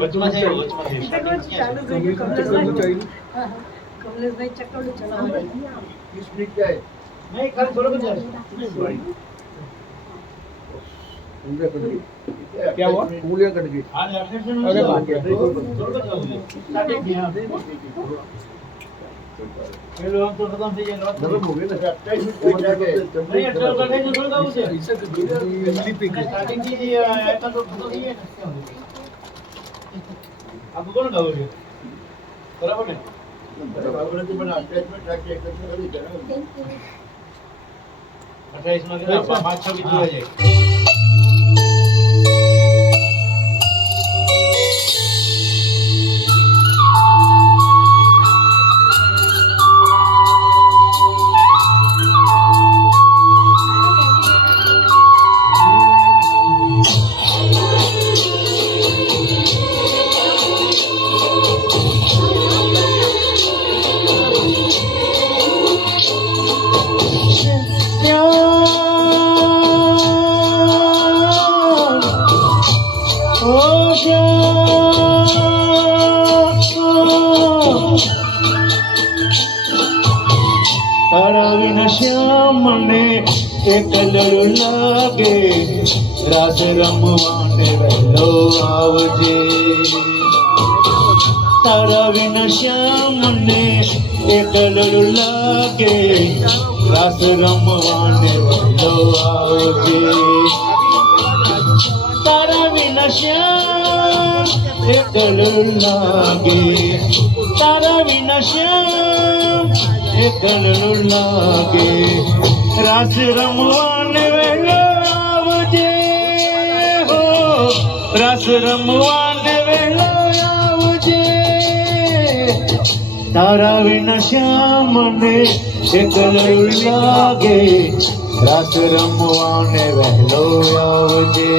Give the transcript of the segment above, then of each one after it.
વચમાં છે, વચમાં છે. ચાલુ થઈ ગયું કમલેશભાઈ. કમલેશભાઈ ચકડું ચલાવે. 20 મિનિટ જાય. નહીં, ખાલી થોડુંક જ જાય. क्या हुआ? उंगलियां कट गई। હા, ને attention अरे નથી बाप रे। થોડુંક જ જવું છે. Starting થી, હા. પેલું આમ તો ખતમ થઈ જાય. नरम हो गए ना 28 मिनट तक जाके નહીં, એટલે તો નહીં, થોડુંક આવું છે. स्लीपिंग Starting થી જે આયતા તો ખતમ થઈ જાય ને. આ કોણ ગાવું છે? બરાબર ને? बराबर है बना 28 मिनट रख के एक करके कभी जाना 28 માં કેટલા? 5-6 બી જોયા જાય. તારા વિના શ્યામ મને એકલડું લાગે, રાસ રમવાને વહેલો આવજે. તારા વિના શ્યામ મને એકલડું લાગે, રાસ રમવાને વહેલો આવજે. તારા વિના શ્યામ એકલડું લાગે, તારા વિના શ્યામ એકલડું લાગે, રાસ રમવાને વહેલો આવજે. હો રાસ રમવાને વહેલો આવજે. તારા વિના શ્યામ મને એકલડું લાગે, રાસ રમવાને વહેલો આવજે.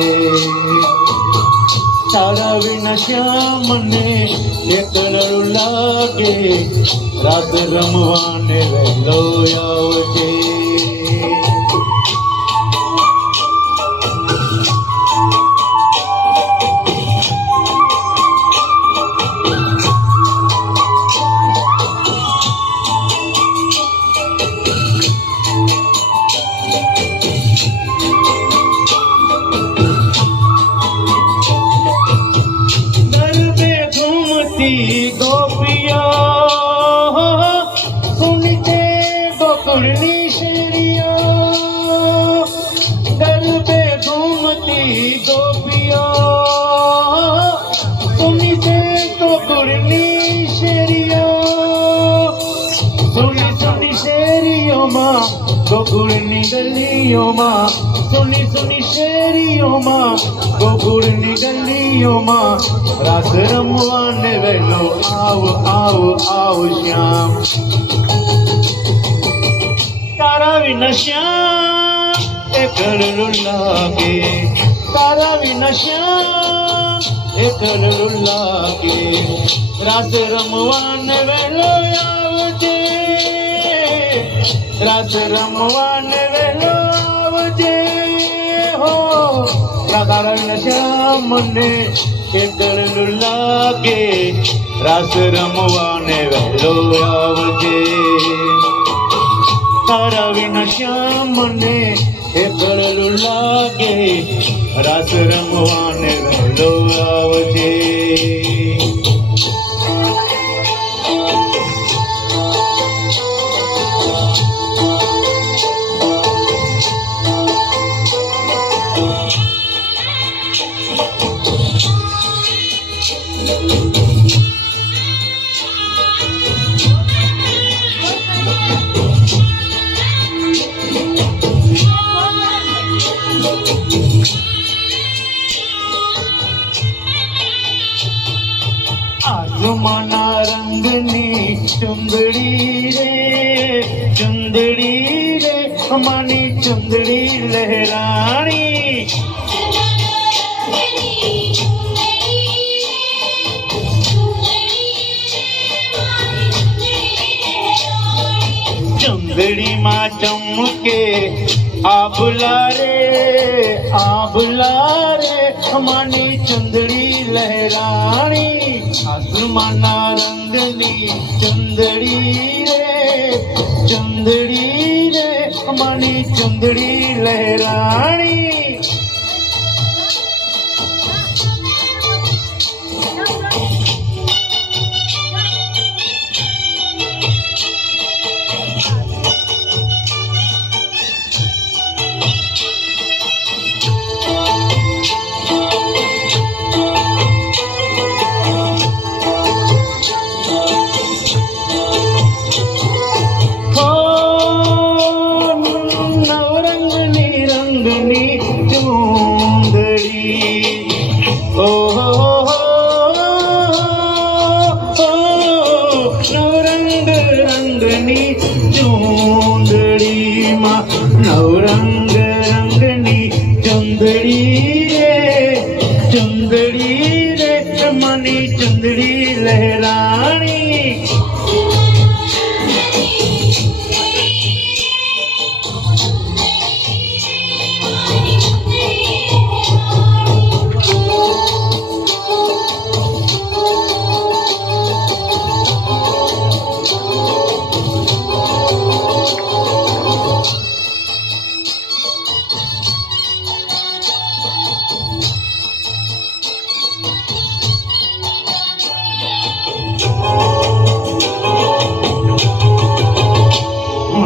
તારા વિના શ્યામ મને એકલડું લાગે, રાસ રમવાને વહેલો આવજે. गोपिया सुनते गोकुलनी शेरिया, घर पे घूमती गोपिया सुनते गोकुलनी शेरिया. सुनी सुनी शेरियों माँ गोकुलनी गलियों माँ, सुनी सुनी शेरियों माँ गोकुलनी गलियों माँ, रास रमवाने वेलो आओ आओ आओ श्याम. तारा विना श्याम एकलडुं लागे, तारा विना श्याम एकलडुं लागे, रास रमवाने वेलो आवजे. रास रमवाने वेलो आवजे. हो तारा विना श्याम મને એકલડું લાગે, રાસ રમવાને વહેલો આવજે. તારા વિના શ્યામ મને એકલડું લાગે, રાસ રમવાને વહેલો આવજે. આસમાના રંગની ચુંદડી રે, ચુંદડી રે અમારી ચુંદડી લહેરાણી. ચુંદડીમાં ચમકે આભલા રે માની ચંદડી લહેરાણી આસમાના રંગની ચંદડી રે માની ચંદડી લહેરાણી નવરંગ રંગની ચુંદડી રે માની ચુંદડી લહેરાણી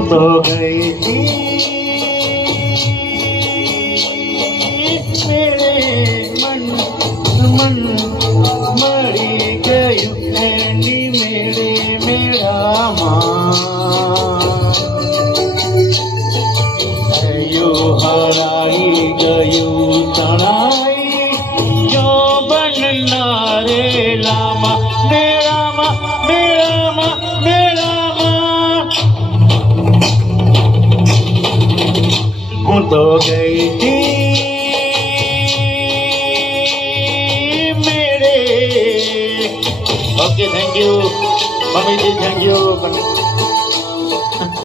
तो गई थी मेरे मन मरी गयु एनी मेरा मायो हराई गयु तणाई जो बनना रे लामा मेरा तो गई थी मेरे okay thank you mummy ji thank you